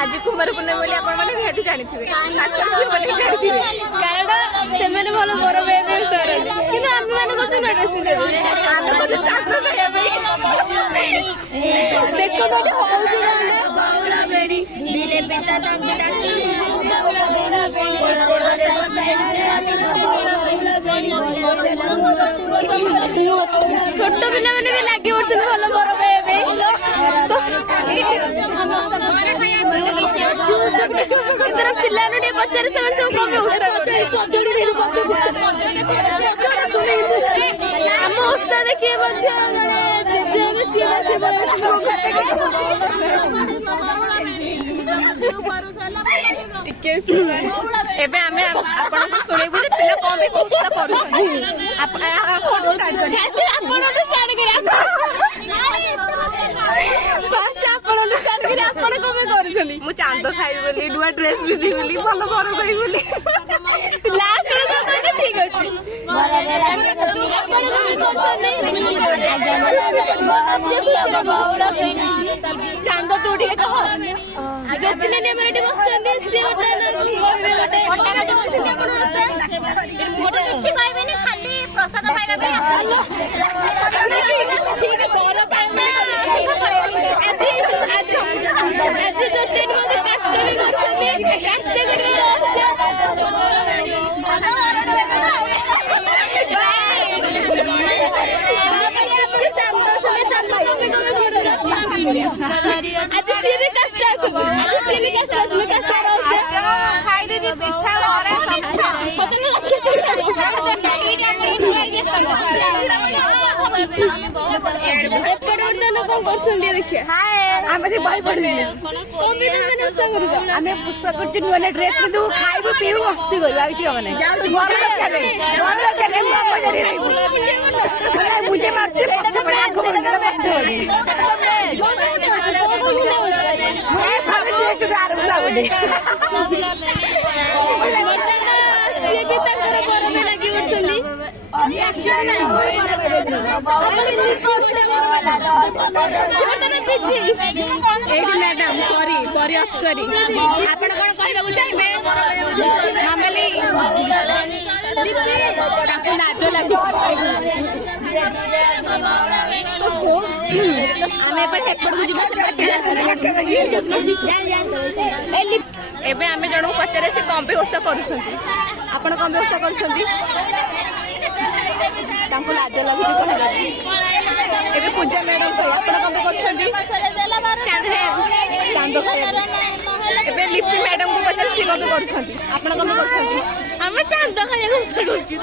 आज कुमार पूर्णिमा बोली आपने निहाती जानते कारण से भल बर कि आम मैंने ड्रेस देखो छोट पिला मैंने भी लगे पड़े भल बर पिला पचारे सब कम आम ओषा देखिए एबे आमे आपन को सुनेबु जे पिला कोन बे कोसा करू आपण स्टार्ट करी फर्स्ट आपण स्टार्ट करी आपण को बे करू छली मु चांद खाइ बोली दुआ ड्रेस भी दी बोली भलो घर करी बोली लास्ट रे तो कहले ठीक अछि आपण को बे करू छली चांद तोड़ी कह जतिने ने मराठी बसने से ओटा ना कहबे गोटे कमेंट करछन आपण रस्ता गोटे किछि कहबे नि खाली प्रसाद पाइबा पे ठीक है बर पाइबा आज जतिने मते कष्ट भी करछन कष्ट करबे रहस्य आज सी भी कष्ट आज सी भी कष्ट में कष्ट खाई दे पिठा और देखिए ड्रेस खाइबू पीबू मस्ती करवा किसी मैडम सॉरी सॉरी अफसरी आपण कोन कहबा को चाहिबे मामली ताको लाज लागि आमे पर हेपड़ को जिबा एबे आमे जणो पचारे से कम पे ओसा करूछंती आपण कम पे ओसा करूछंती ताको लाज लागि कहबा एबे पूजा मैडम कह आपण कम पे करूछंती चांद एबे लिपि मैडम को पचारे से कम पे करूछंती आपण कम पे करूछंती हमें चांद खाया ओसा करछु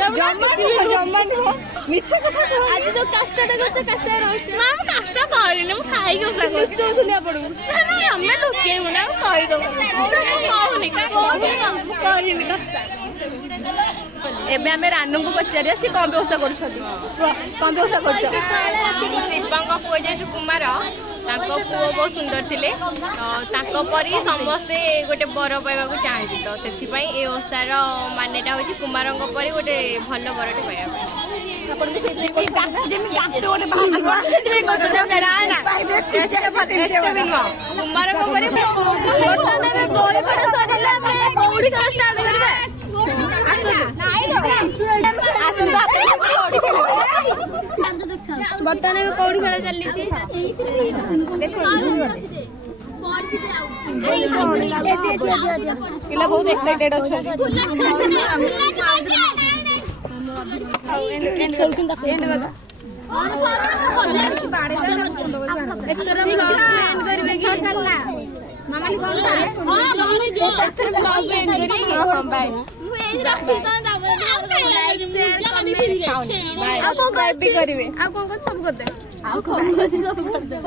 जमन हो मिछ कथा आज जो काष्टाटा गछ काष्टा रहस्य ना हम काष्टा करिने हम खाइ के ओसा करछु सुनि आपण हमें लुचे मुना कहि दो कहनी का करिने काष्टा एबे हमें रानू को पचारे से कम पे ओसा करछथि कम पे ओसा करछ शिवंग पुओ जे कुमार ताको पुओ बहुत सुंदर थिले ताको परी समस्ते गोटे बर पाइबा को चाहती तो सेथि पई ए ओसार मानेटा होछि कुमारंग परी गोटे भलो बरटे पाइबा अपन भी सेथि पई जेमी गाते गोटे बाहर सेथि पई कोछ ना ना चेहरा फाटे कुमारंग परी वर्तमान में बोली पड़ा सरिला में कौड़ी का स्टार्ट करबे बर्तन में कौड़ी खेला चली पिला बहुत एक्साइटेड अच्छा सब कर दे